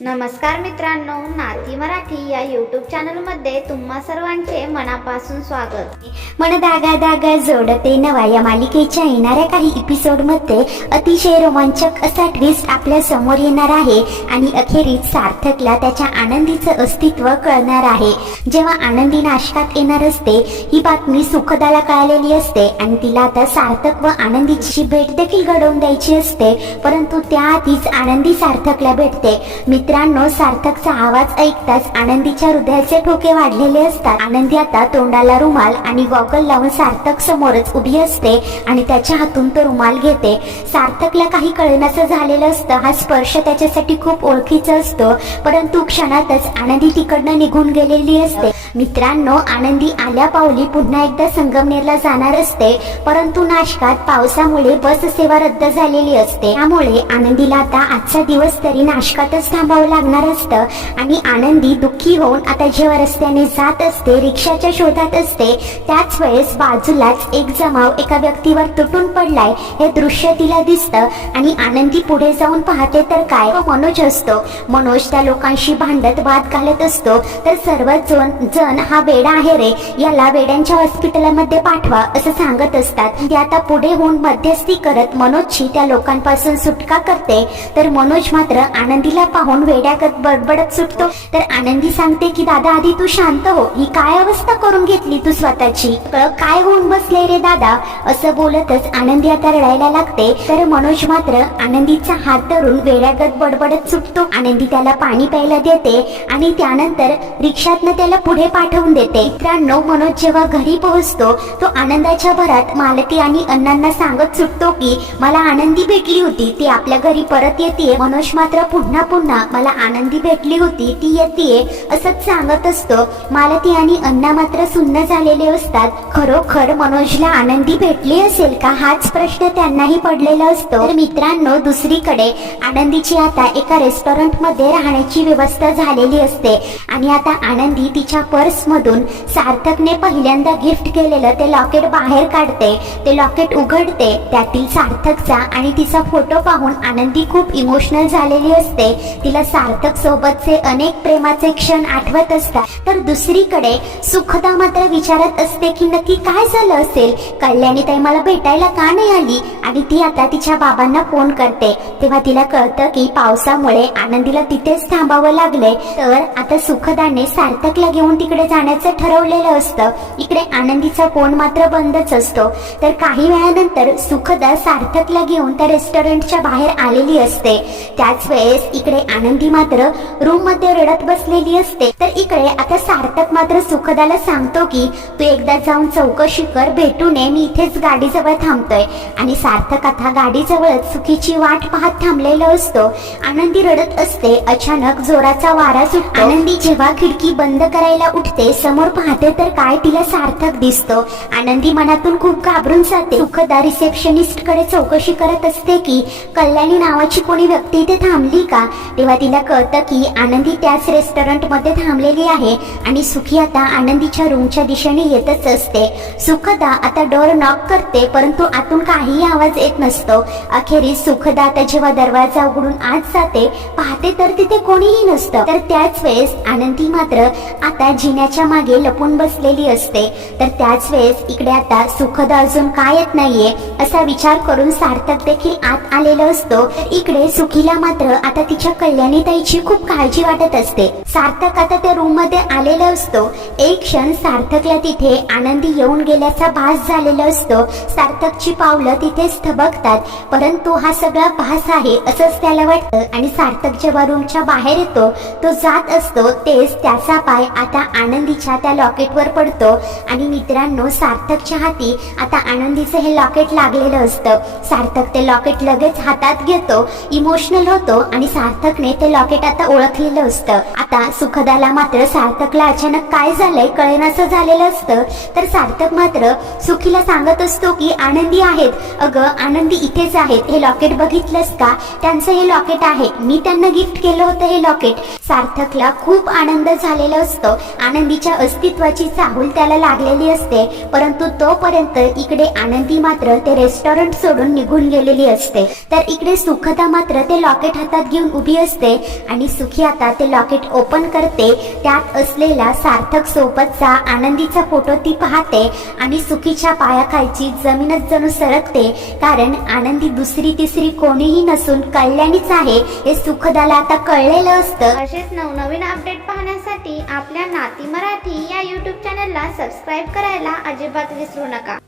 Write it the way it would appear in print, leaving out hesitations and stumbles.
नमस्कार मित्रांनो, नाती मराठी या यूट्यूब चॅनलमध्ये तुम्हा सर्वांचे मनापासून स्वागत. मन दागा दागा जोडते नवा या मालिकेच्या येणाऱ्या काही एपिसोडमध्ये अतिशय रोमांचक असा ट्विस्ट आपल्या समोर येणार आहे आणि अखेरीस सार्थकला त्याच्या आनंदीचं अस्तित्व कळणार आहे. जेव्हा आनंदी नाशकात येणार असते ही बातमी सुखदाला कळालेली असते आणि तिला आता सार्थक व आनंदीची भेट देखील घडवून द्यायची असते. परंतु त्याआधीच आनंदी सार्थकला भेटते. मित्रांनो, सार्थकचा आवाज ऐकताच आनंदीच्या हृदयाचे ठोके वाढलेले असतात. आनंदी आता तोंडाला रुमाल आणि गॉगल लावून सार्थक समोरच उभी असते आणि त्याच्या हातून तो रुमाल घेते. सार्थकला काही कळेनासं झालेलं असतं. हा स्पर्श त्याच्यासाठी खूप ओळखीचा असतो, परंतु क्षणातच आनंदी तिकडनं निघून गेलेली असते. मित्रांनो, आनंदी आल्या पावली पुन्हा एकदा संगमनेरला जाणार असते, परंतु नाशकात पावसामुळे बस सेवा रद्द झालेली असते. त्यामुळे आनंदीला आता आजचा दिवस तरी नाशकातच थांबावं लागणार असतं आणि आनंदी दुःखी होऊन आता जेव्हा रस्त्याने जात असते, रिक्षाच्या शोधात असते, त्याच वेळेस बाजूलाच एक जमाव एका व्यक्तीवर तुटून पडलाय हे दृश्य तिला दिसतं आणि आनंदी पुढे जाऊन पाहते तर काय, मनोज असतो. मनोज त्या लोकांशी भांडत वाद घालत असतो. तर सर्वच जण हा वेडा आहे रे, याला वेड्यांच्या हॉस्पिटलमध्ये पाठवा असं सांगत असतात. ते आता पुढे होऊन मध्यस्थी करत मनोजची त्या लोकांपासून सुटका करते. तर मनोज मात्र आनंदीला पाहून वेड्यागत बडबडत सुटतो. तर आनंदी सांगते की दादा, आधी तू शांत हो, ही काय अवस्था करून घेतली तू स्वतःची, काय होऊन बसले रे दादा असं बोलतच आनंदी आता रडायला लागते. तर मनोज मात्र आनंदीचा हात धरून वेड्यागत बडबडत सुटतो. आनंदी त्याला पाणी प्यायला देते आणि त्यानंतर रिक्षातनं त्याला पुढे पाठवून देते. मित्रांनो, मनोज जेव्हा घरी पोहोचतो तो आनंदाच्या भरात मालती आणि अण्णांना सांगत सुटतो की मला आनंदी भेटली होती, ती आपल्या घरी परत येते. मनोज मात्र पुन्हा मला आनंदी भेटली होती, ती येते असंच सांगत असतो. मालती आणि अण्णा मात्र सुन्न झालेले असतात. खरोखर मनोजला आनंदी भेटली असेल का हाच प्रश्न त्यांनाही पडलेला असतो. तर मित्रांनो, दुसरीकडे आनंदीची आता एका रेस्टॉरंट मध्ये राहण्याची व्यवस्था झालेली असते आणि आता आनंदी तिच्या पर्स मधून सार्थकने पहिल्यांदा गिफ्ट केलेलं ते लॉकेट बाहेर काढते. ते लॉकेट उघडते. त्यातील सार्थकचा आणि तिचा फोटो पाहून आनंदी खूप इमोशनल झालेली असते. तिला सार्थक सोबतचे अनेक प्रेमाचे क्षण आठवत असतात. तर दुसरीकडे सुखदा मात्र विचारत असते की नक्की काय झालं असेल, कल्याणी ताई मला भेटायला का नाही आली. आणि ती आता तिच्या बाबांना फोन करते. तेव्हा तिला कळतं की पावसामुळे आनंदीला तिथेच थांबावं लागले. तर आता सुखदाने सार्थकला घेऊन तिकडे जाण्याचं ठरवलेलं असतं. इकडे आनंदीचा फोन मात्र बंदच असतो. तर काही वेळानंतर सुखदा सार्थकला घेऊन त्या रेस्टॉरंटच्या बाहेर आलेली असते. त्याच वेळेस इकडे आनंदी मात्र रूम मध्ये रडत बसलेली असते. तर इकडे आता सार्थक मात्र सुखदाला सांगतो की तू एकदा जाऊन चौकशी कर, भेटू नये, मी इथेच गाडीजवळ थांबतोय. आणि सार्थक आता गाडीजवळच सुखीची वाट पाहत थांबलेला असतो. आनंदी रडत असते. अचानक जोराचा वारा सुटतो. आनंदी जेव्हा खिडकी बंद करायला उठते, समोर पाहते तर काय, तिला सार्थक दिसतो. आनंदी मनातून खूप घाबरून जाते. सुखदा रिसेप्शनिस्ट कडे चौकशी करत असते की कल्याणी नावाची कोणी व्यक्ती इथे थांबली का. तेव्हा तिला कळतं की आनंदी त्याच रेस्टॉरंट मध्ये थांबलेली आहे आणि सुखी आता आनंदीच्या रूमच्या दिशेने येतच असते. सुखदा आता डोर नॉक करते, परंतु आतून काहीही आवाज येत नसतो. अखेरीस सुखदा आता जेव्हा दरवाजा उघडून आत जाते, पाहते तर तिथे कोणीही नसतं. तर त्याच वेळेस आनंदी मात्र आता जिन्याच्या मागे लपून बसलेली असते. तर त्याच वेळेस इकडे आता सुखदा अजून काय येत नाहीये असा विचार करून सार्थक देखील आत आलेलं असतो. इकडे सुखीला मात्र आता तिच्या कल्याणी ताईची खूप काळजी वाटत असते. सार्थक आता त्या रूम मध्ये आलेला असतो. एक क्षण सार्थकला तिथे आनंदी येऊन गेल्याचा भास झालेला असतो. सार्थकची पावलं तिथेच थबकतात, परंतु हा सगळा भास आहे असंच त्याला वाटतं. आणि सार्थक जेव्हा रूमच्या बाहेर येतो, तो जात असतो तेच त्याचा पाय आता आनंदीच्या त्या लॉकेटवर पडतो. आणि मित्रांनो, सार्थकच्या हाती आता आनंदीचं हे लॉकेट लागलेलं असतं. सार्थक ते लॉकेट लगेच हातात घेतो, इमोशनल होतो आणि सार्थकने ते लॉकेट आता ओळखलेलं असतं. आता सुखदाला मात्र सार्थकला अचानक काय झालंय कळेनासं झालेलं असतं. तर सार्थक मात्र सुखीला सांगत असतो की आनंदी आहेत, अगं आनंदी इथेच आहेत, हे लॉकेट बघितलंस का, त्यांचं हे लॉकेट आहे, मी त्यांना गिफ्ट केलं होतं हे लॉकेट. सार्थकला खूप आनंद झालेला असतो. आनंदीच्या अस्तित्वाची चाहूल त्याला लागलेली असते, परंतु तोपर्यंत इकडे आनंदी मात्र ते रेस्टॉरंट सोडून निघून गेलेली असते. तर इकडे सुखदा मात्र ते लॉकेट हातात घेऊन उभी असते आणि सुखी आता ते लॉकेट ओपन करते. त्यात असलेला सार्थक सोबतचा आनंदीचा फोटो ती पाहते आणि सुखीच्या पायाखालची जमीनच जणू सरकते, कारण आनंदी दुसरी तिसरी कोणीही नसून कल्याणीच आहे हे सुखदाला आता कळलेलं असतं. असेच नवनवीन अपडेट पाहण्यासाठी आपल्या नाती मराठी या यूट्यूब चॅनलला सबस्क्राईब करायला अजिबात विसरू नका.